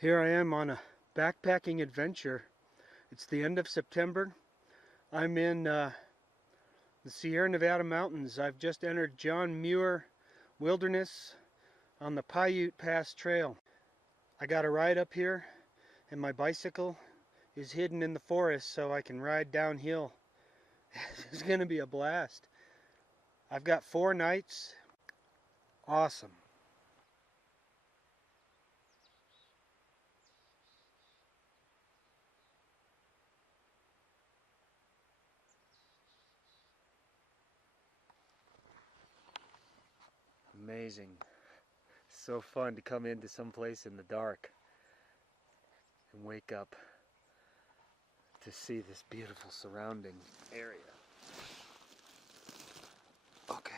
Here I am on a backpacking adventure. It's the end of September. I'm in the Sierra Nevada mountains. I've just entered John Muir Wilderness on the Paiute Pass Trail. I got a ride up here and my bicycle is hidden in the forest so I can ride downhill. It's going to be a blast. I've got 4 nights. Awesome. Amazing. So fun to come into some place in the dark and wake up to see this beautiful surrounding area. Okay.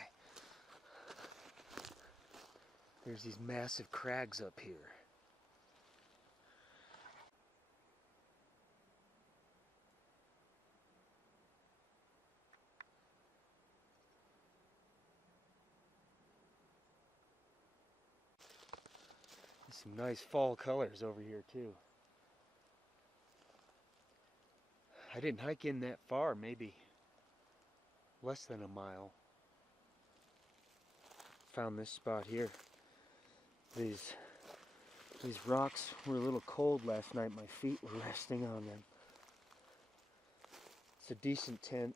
There's these massive crags up here. There's some nice fall colors over here too. I didn't hike in that far, maybe less than a mile. Found this spot here. These rocks were a little cold last night. My feet were resting on them. It's a decent tent.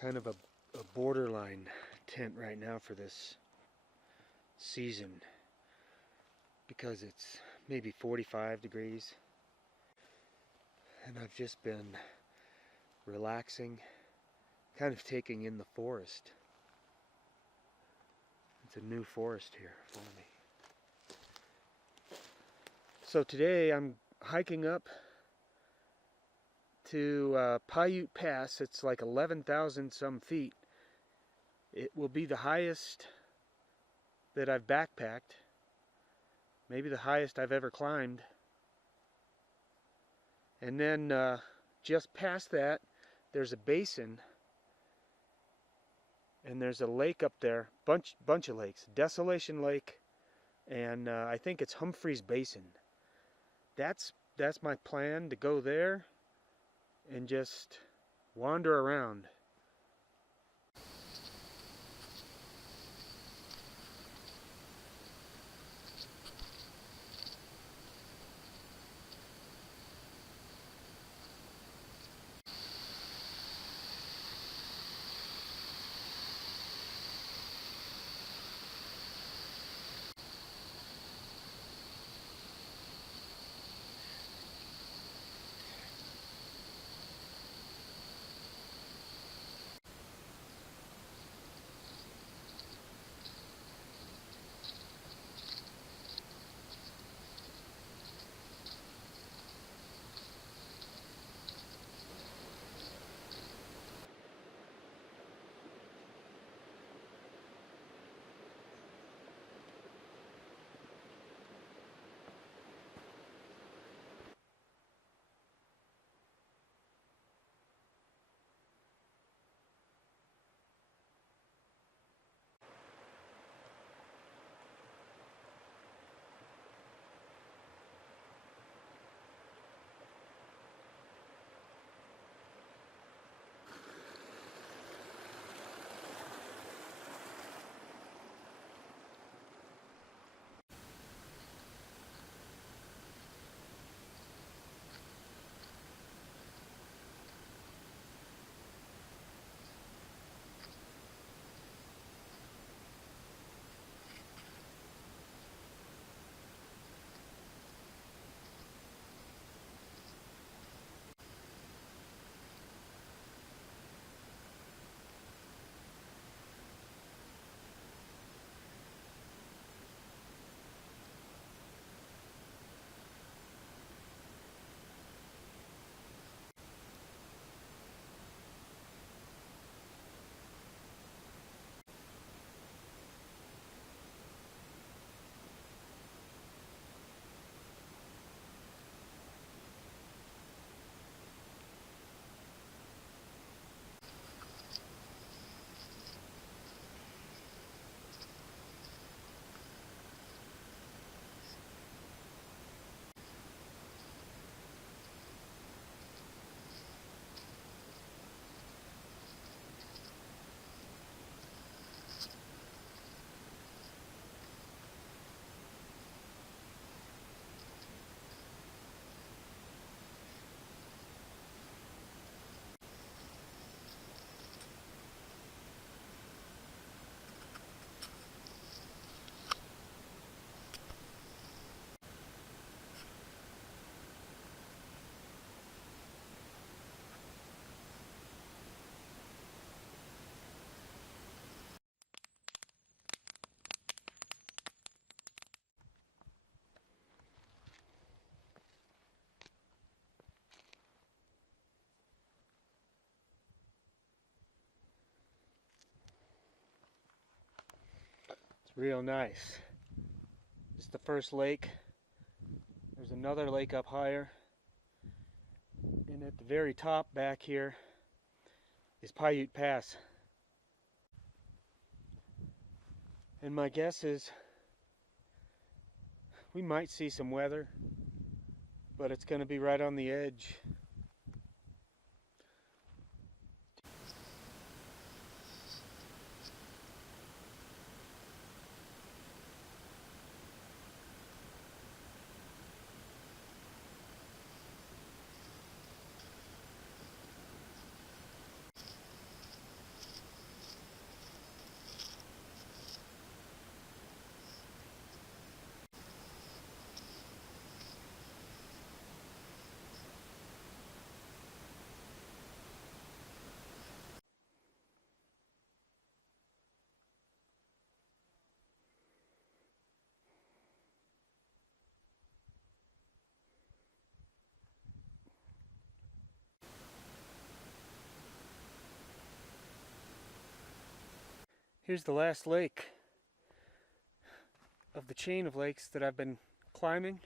Kind of a borderline tent right now for this season because it's maybe 45 degrees. And I've just been relaxing, kind of taking in the forest. It's a new forest here for me. So today I'm hiking up to Paiute Pass. It's like 11,000 some feet. It will be the highest that I've backpacked, maybe the highest I've ever climbed. And then just past that there's a basin and there's a lake up there, bunch of lakes, Desolation Lake, and I think it's Humphry's Basin. That's my plan, to go there and just wander around. Real nice. This is the first lake. There's another lake up higher. And at the very top back here is Paiute Pass. And my guess is we might see some weather, but it's going to be right on the edge. Here's the last lake of the chain of lakes that I've been climbing.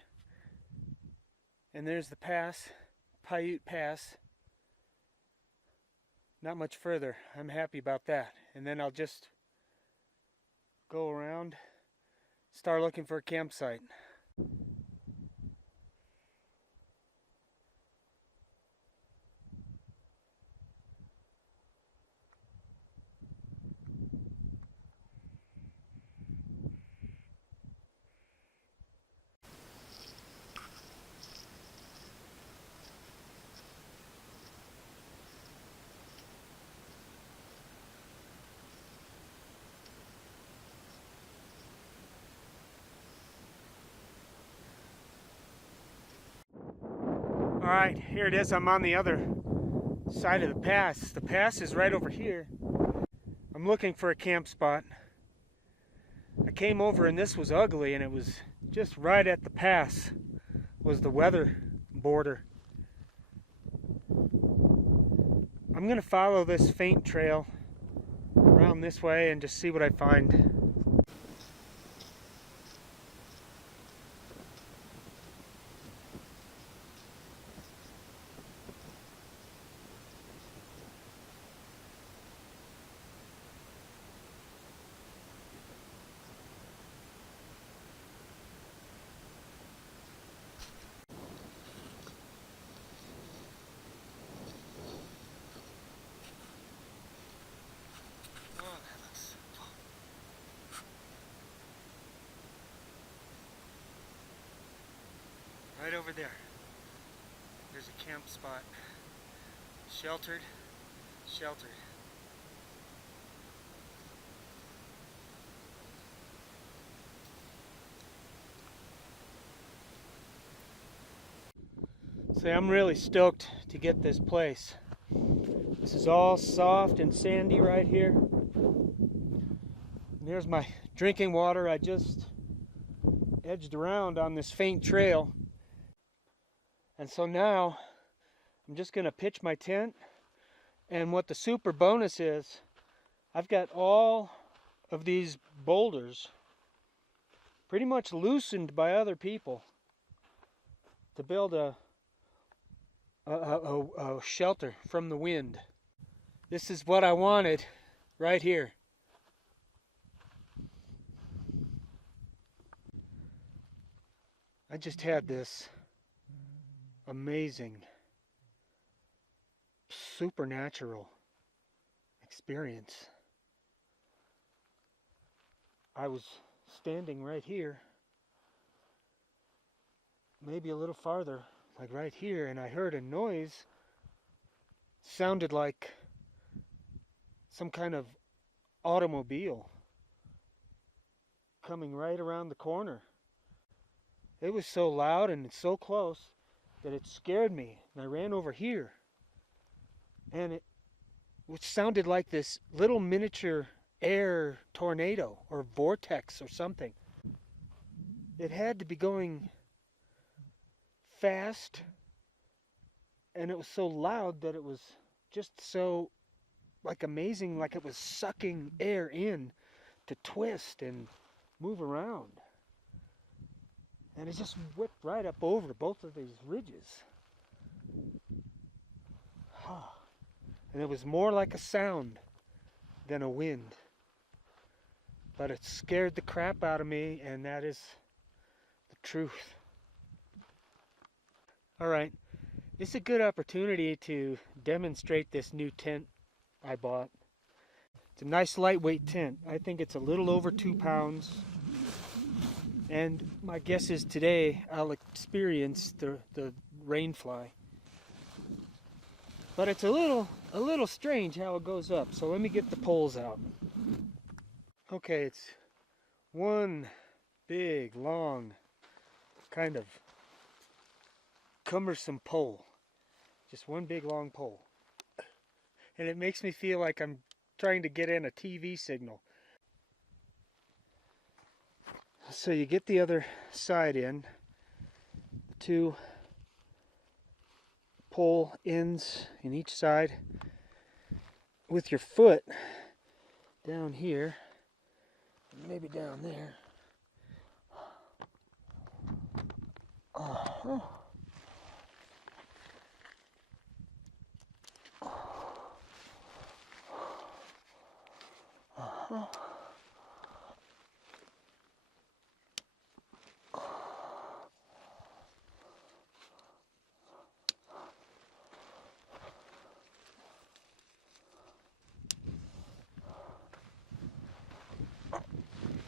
And there's the pass, Paiute Pass. Not much further. I'm happy about that. And then I'll just go around, start looking for a campsite. Alright, here it is. I'm on the other side of the pass. The pass is right over here. I'm looking for a camp spot. I came over and this was ugly, and it was just right at the pass was the weather border. I'm going to follow this faint trail around this way and just see what I find. Right over there, there's a camp spot. Sheltered, sheltered. See, I'm really stoked to get this place. This is all soft and sandy right here. And here's my drinking water. I just edged around on this faint trail. And so now I'm just going to pitch my tent. And what the super bonus is, I've got all of these boulders pretty much loosened by other people to build a shelter from the wind. This is what I wanted right here. I just had this amazing, supernatural experience. I was standing right here, maybe a little farther, like right here, and I heard a noise. Sounded like some kind of automobile coming right around the corner. It was so loud and so close that it scared me, and I ran over here, and it sounded like this little miniature air tornado or vortex or something. It had to be going fast, and it was so loud that it was just so like amazing, like it was sucking air in to twist and move around. And it just whipped right up over both of these ridges. And it was more like a sound than a wind. But it scared the crap out of me, and that is the truth. Alright, this is a good opportunity to demonstrate this new tent I bought. It's a nice lightweight tent. I think it's a little over 2 pounds. And my guess is today I'll experience the rain fly. But it's a little strange how it goes up. So let me get the poles out. Okay, it's one big, long, kind of cumbersome pole. Just one big, long pole. And it makes me feel like I'm trying to get in a TV signal. So you get the other side in, the 2 pole ends in each side with your foot down here, maybe down there.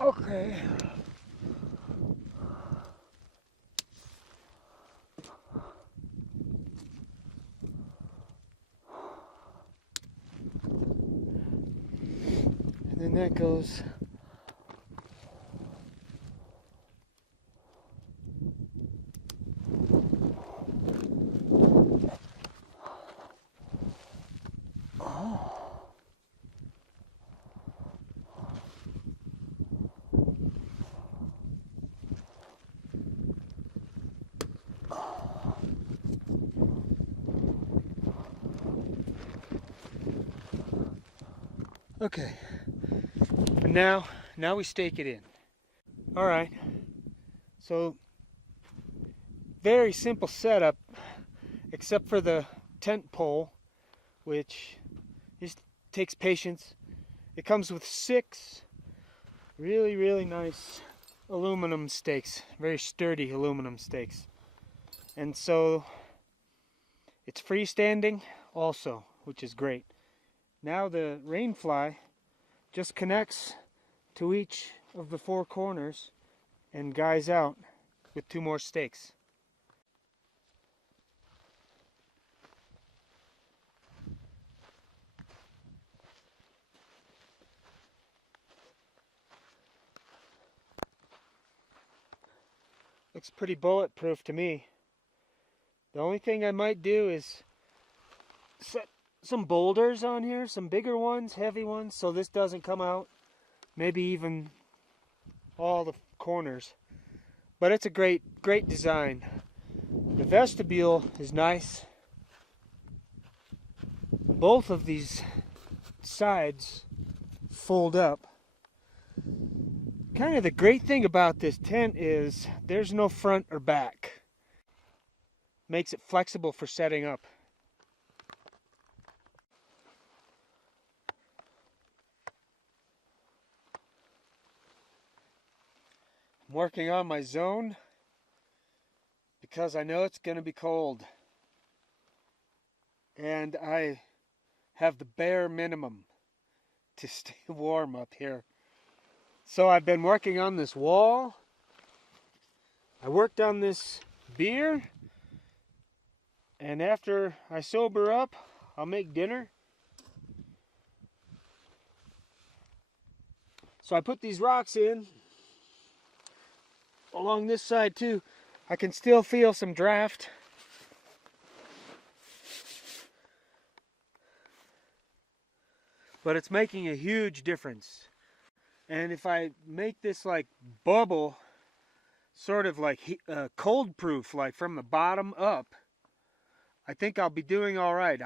Okay. And then that goes okay. And now we stake it in. All right. So very simple setup, except for the tent pole, which just takes patience. It comes with 6 really nice aluminum stakes, very sturdy aluminum stakes. And so it's freestanding also, which is great. Now the rain fly just connects to each of the 4 corners and guys out with 2 more stakes. Looks pretty bulletproof to me. The only thing I might do is set some boulders on here, some bigger ones, heavy ones, so this doesn't come out. Maybe even all the corners. But it's a great design. The vestibule is nice. Both of these sides fold up. Kind of the great thing about this tent is there's no front or back. Makes it flexible for setting up. I'm working on my zone because I know it's going to be cold. And I have the bare minimum to stay warm up here. So I've been working on this wall. I worked on this beer. And after I sober up, I'll make dinner. So I put these rocks in along this side too. I can still feel some draft. But it's making a huge difference. And if I make this like bubble, sort of like cold proof, like from the bottom up, I think I'll be doing all right.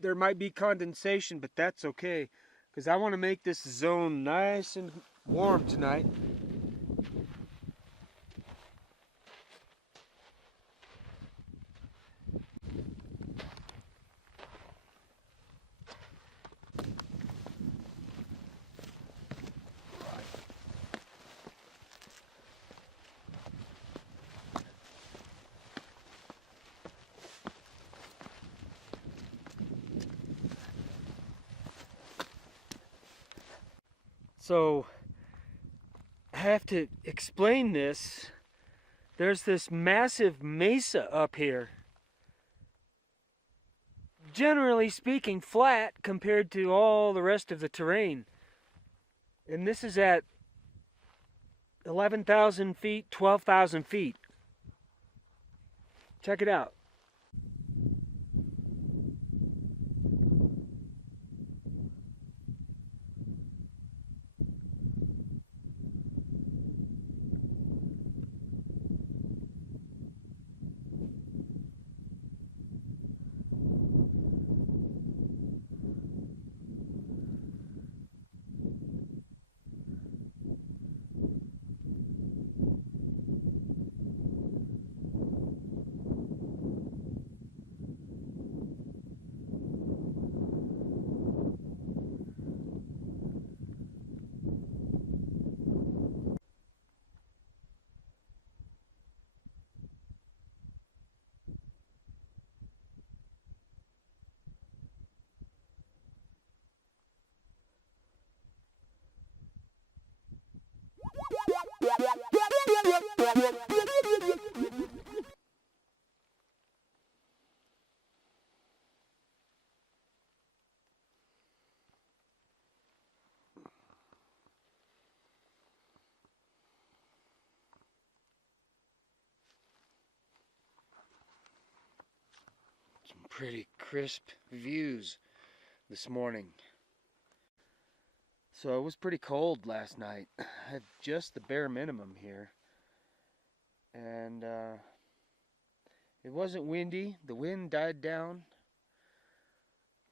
There might be condensation, but that's okay, because I want to make this zone nice and warm tonight. So I have to explain this. There's this massive mesa up here. Generally speaking, flat compared to all the rest of the terrain. And this is at 11,000 feet, 12,000 feet. Check it out. Some pretty crisp views this morning. So it was pretty cold last night. I had just the bare minimum here. And it wasn't windy. The wind died down.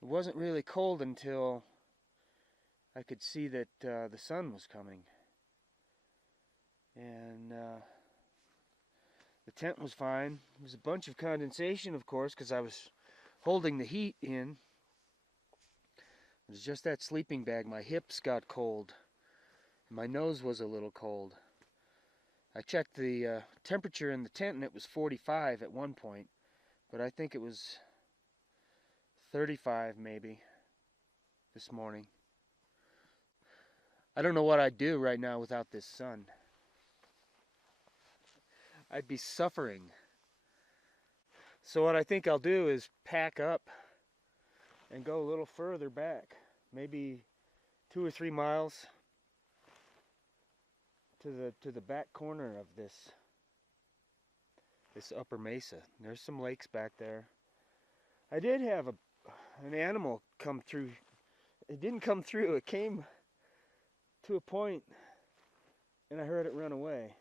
It wasn't really cold until I could see that the sun was coming. And the tent was fine. There was a bunch of condensation, of course, because I was holding the heat in. It was just that sleeping bag. My hips got cold. My nose was a little cold. I checked the temperature in the tent and it was 45 at one point, but I think it was 35 maybe this morning. I don't know what I'd do right now without this sun. I'd be suffering. So what I think I'll do is pack up and go a little further back, maybe 2 or 3 miles to the back corner of this upper mesa. There's some lakes back there. I did have an animal come through. It didn't come through. It came to a point and I heard it run away.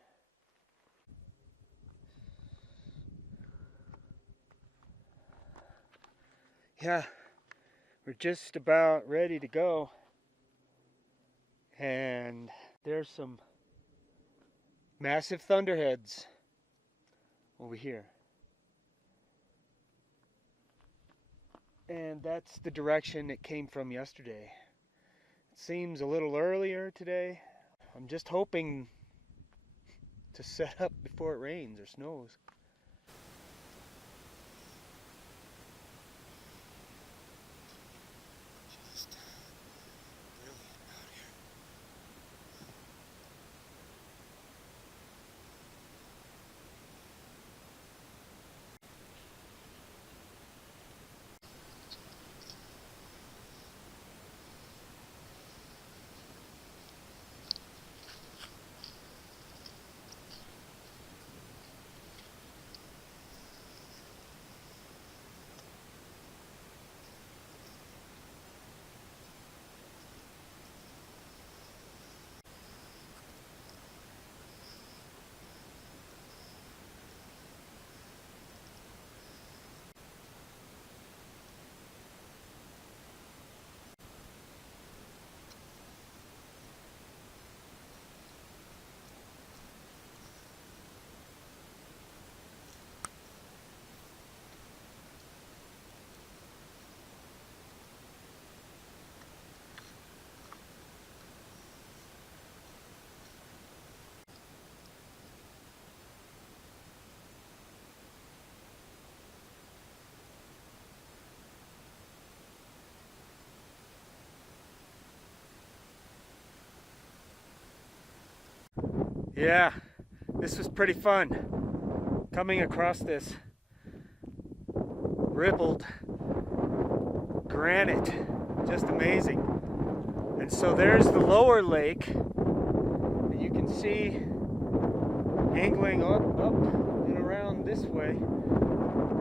Yeah, we're just about ready to go. And there's some massive thunderheads over here. And that's the direction it came from yesterday. It seems a little earlier today. I'm just hoping to set up before it rains or snows. Just brilliant out here. Yeah, this was pretty fun. Coming across this rippled granite, just amazing. And so there's the lower lake that you can see angling up and around this way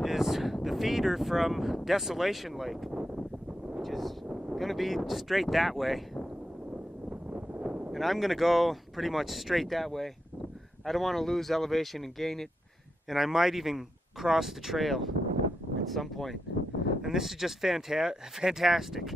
is the feeder from Desolation Lake, which is going to be straight that way. And I'm going to go pretty much straight that way. I don't want to lose elevation and gain it, and I might even cross the trail at some point. And this is just fantastic.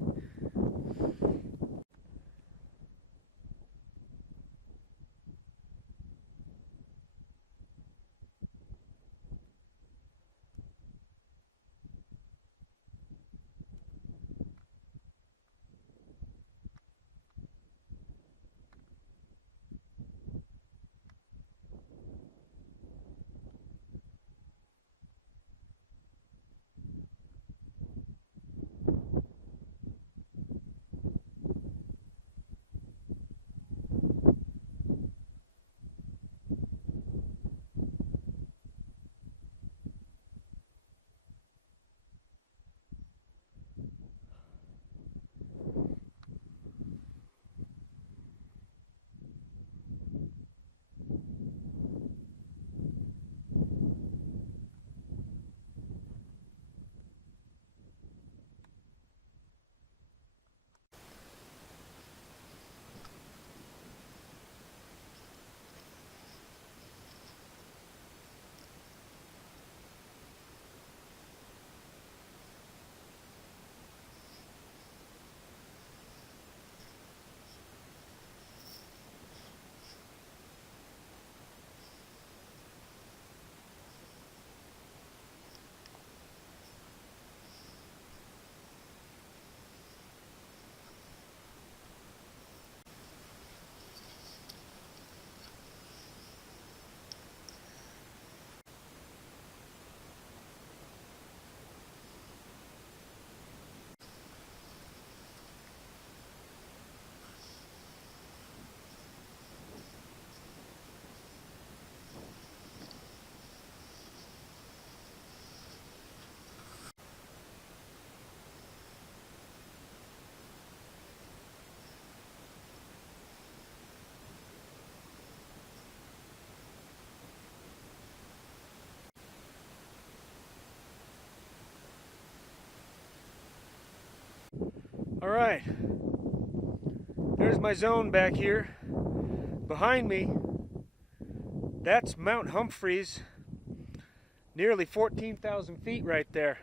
All right, there's my zone back here. Behind me, that's Mount Humphreys, nearly 14,000 feet right there.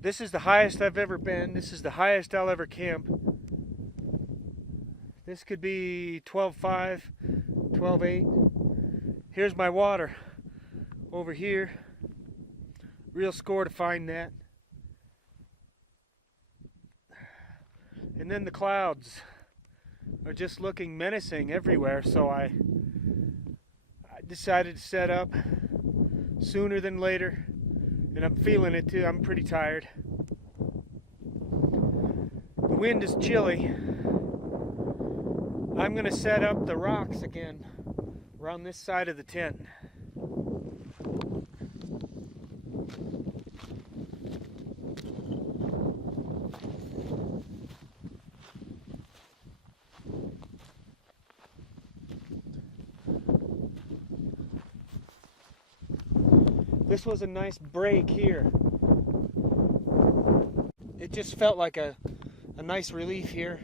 This is the highest I've ever been. This is the highest I'll ever camp. This could be 12.5, 12.8. Here's my water over here. Real score to find that. And then the clouds are just looking menacing everywhere, so I decided to set up sooner than later, and I'm feeling it too. I'm pretty tired. The wind is chilly. I'm gonna set up the rocks again around this side of the tent. This was a nice break here. It just felt like a nice relief here,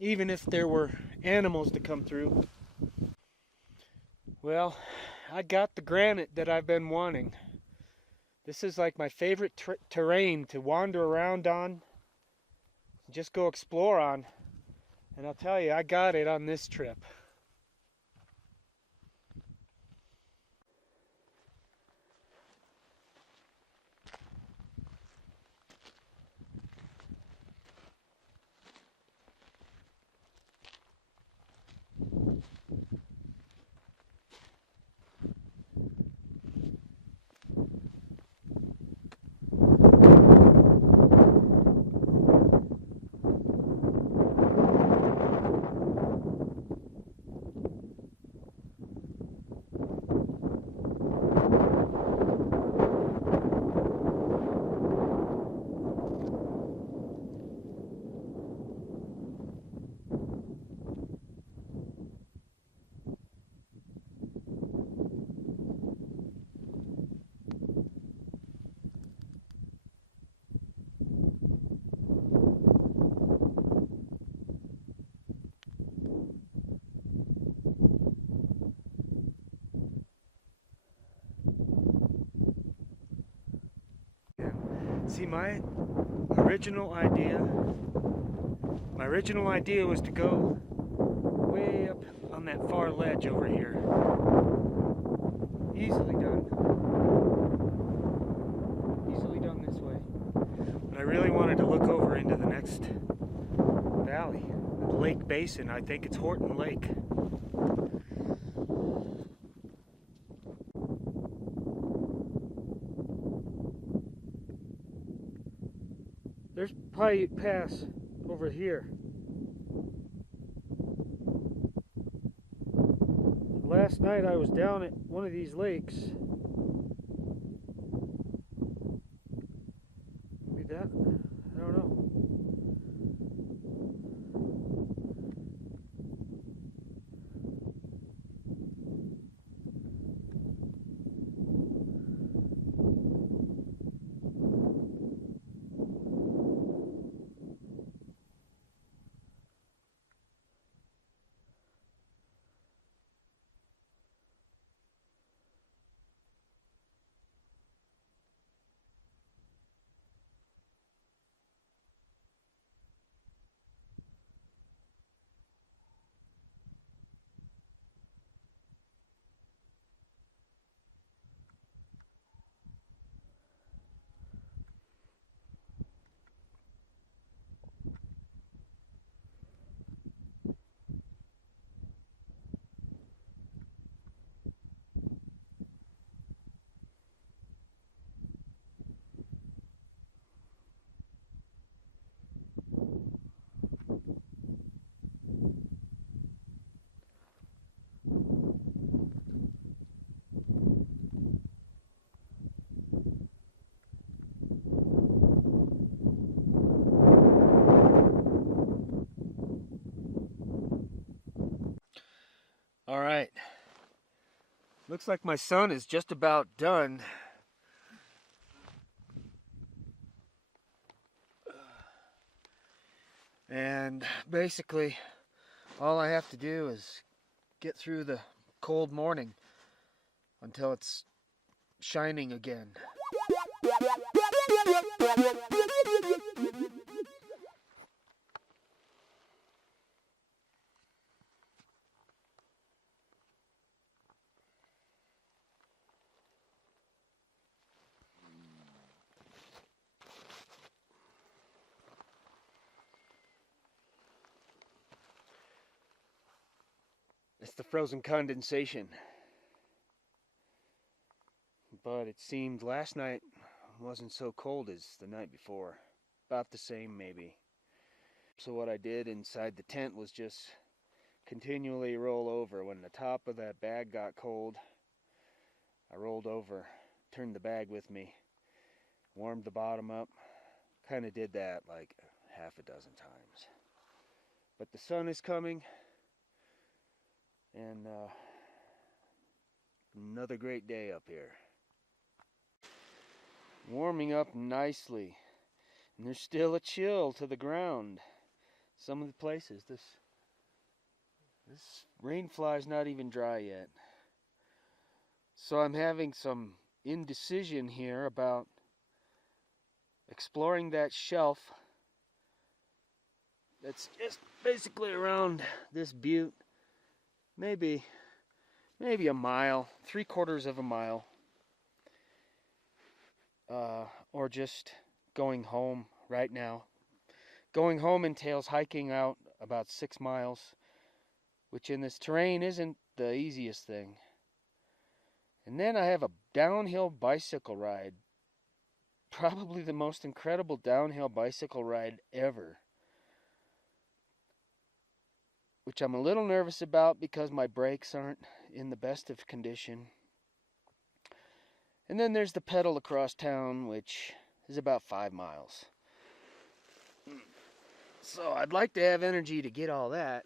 even if there were animals to come through. Well, I got the granite that I've been wanting. This is like my favorite terrain to wander around on, just go explore on. And I'll tell you, I got it on this trip. See, my original idea was to go way up on that far ledge over here. Easily done. Easily done this way. But I really wanted to look over into the next valley, Lake Basin. I think it's Horton Lake. There's Paiute Pass over here. Last night I was down at one of these lakes. Maybe that? I don't know. All right. Looks like my sun is just about done. And basically, all I have to do is get through the cold morning until it's shining again. It's the frozen condensation. But it seemed last night wasn't so cold as the night before. About the same, maybe. So what I did inside the tent was just continually roll over. When the top of that bag got cold, I rolled over, turned the bag with me, warmed the bottom up. Kind of did that like half a dozen times. But the sun is coming, and another great day up here. Warming up nicely, and there's still a chill to the ground. Some of the places, this rain fly's not even dry yet. So I'm having some indecision here about exploring that shelf that's just basically around this butte. Maybe a mile, 3/4 of a mile. Or just going home right now. Going home entails hiking out about 6 miles, which in this terrain isn't the easiest thing. And then I have a downhill bicycle ride. Probably the most incredible downhill bicycle ride ever. Which I'm a little nervous about because my brakes aren't in the best of condition. And then there's the pedal across town, which is about 5 miles. So I'd like to have energy to get all that.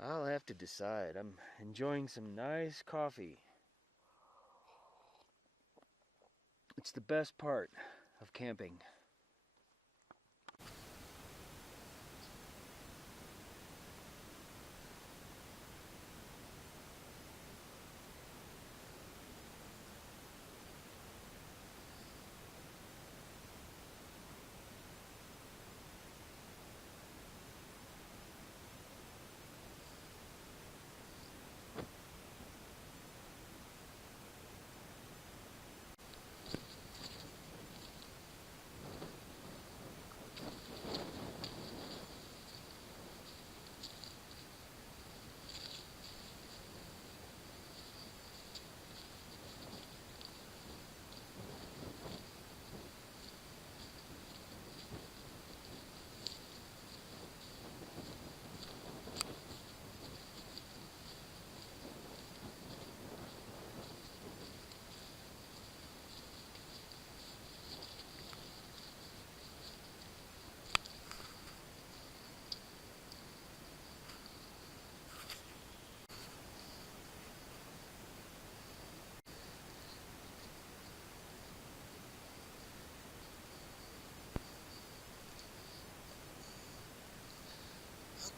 I'll have to decide. I'm enjoying some nice coffee. It's the best part of camping.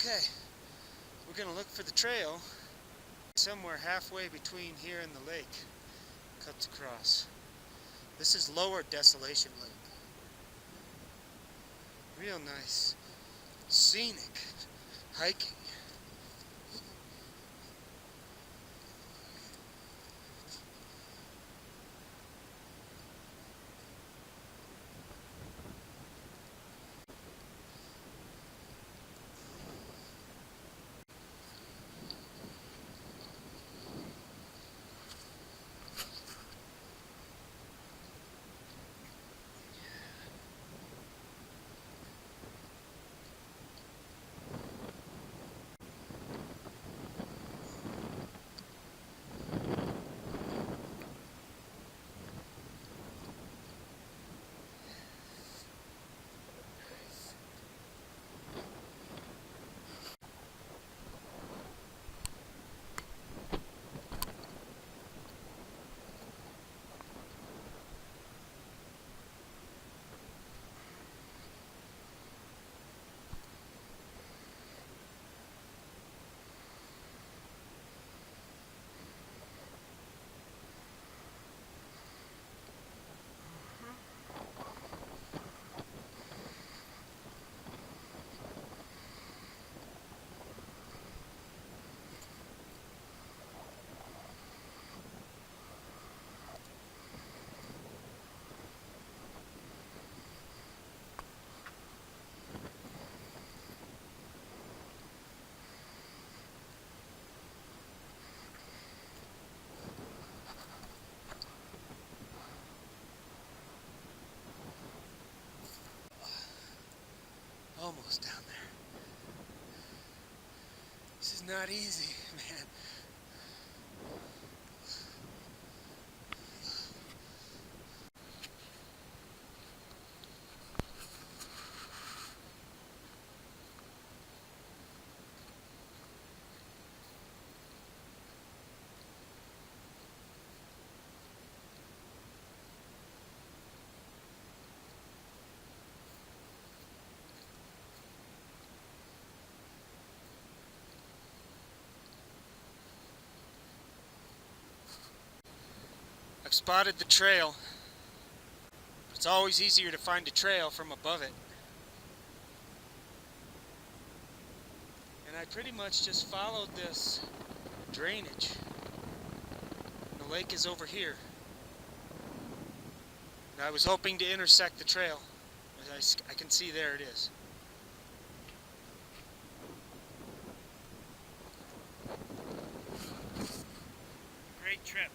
Okay, we're going to look for the trail somewhere halfway between here and the lake. Cuts across. This is Lower Desolation Lake. Real nice, scenic hiking. Almost down there. This is not easy, man. I've spotted the trail. It's always easier to find a trail from above it. And I pretty much just followed this drainage. The lake is over here. And I was hoping to intersect the trail. As I can see there it is. Great trip.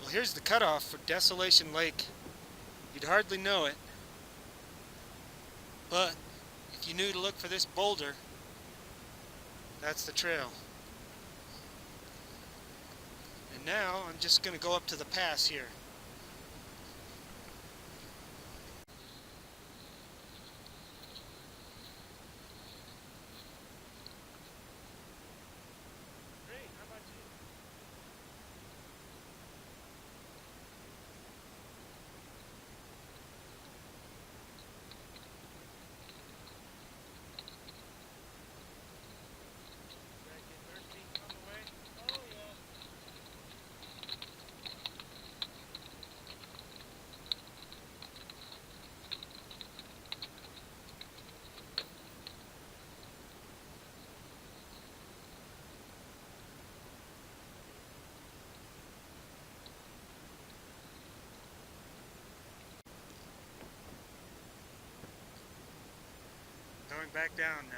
Well, here's the cutoff for Desolation Lake. You'd hardly know it, but if you knew to look for this boulder, that's the trail. And now I'm just going to go up to the pass here. Great, how about you? Did I get thirsty on the way? Oh yeah. going back down now.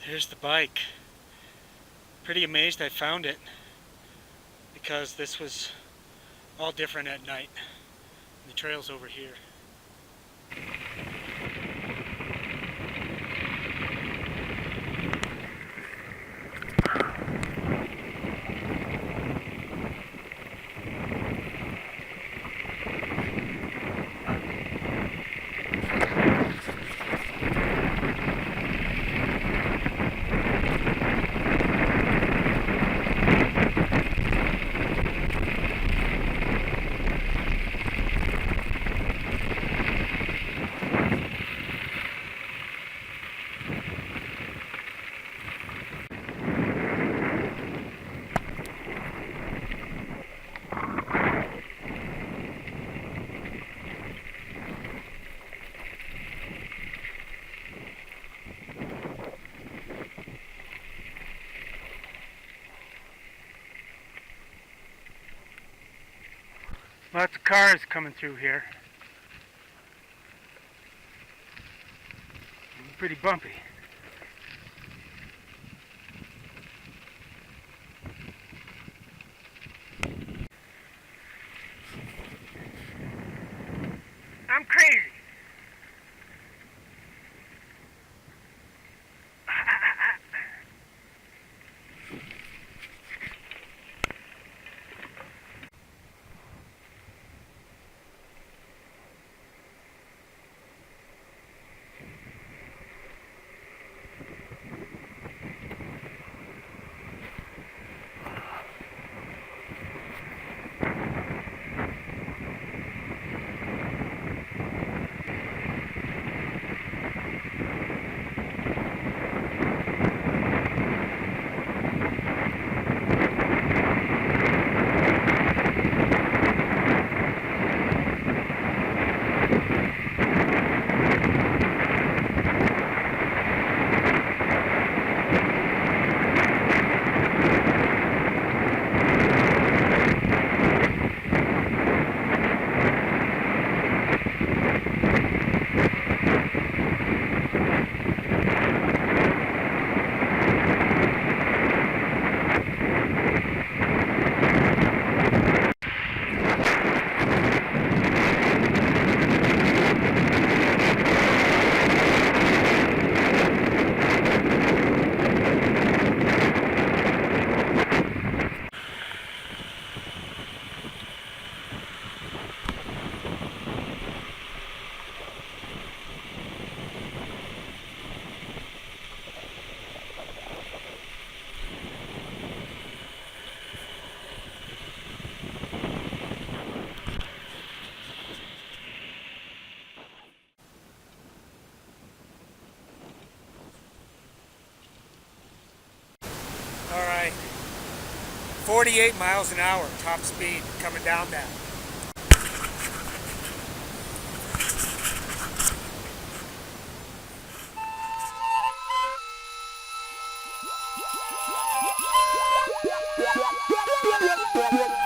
Here's the bike. Pretty amazed I found it, because this was all different at night. The trail's over here. Lots of cars coming through here. Pretty bumpy. I'm crazy. All right, 48 miles an hour, top speed, coming down that. Yeah.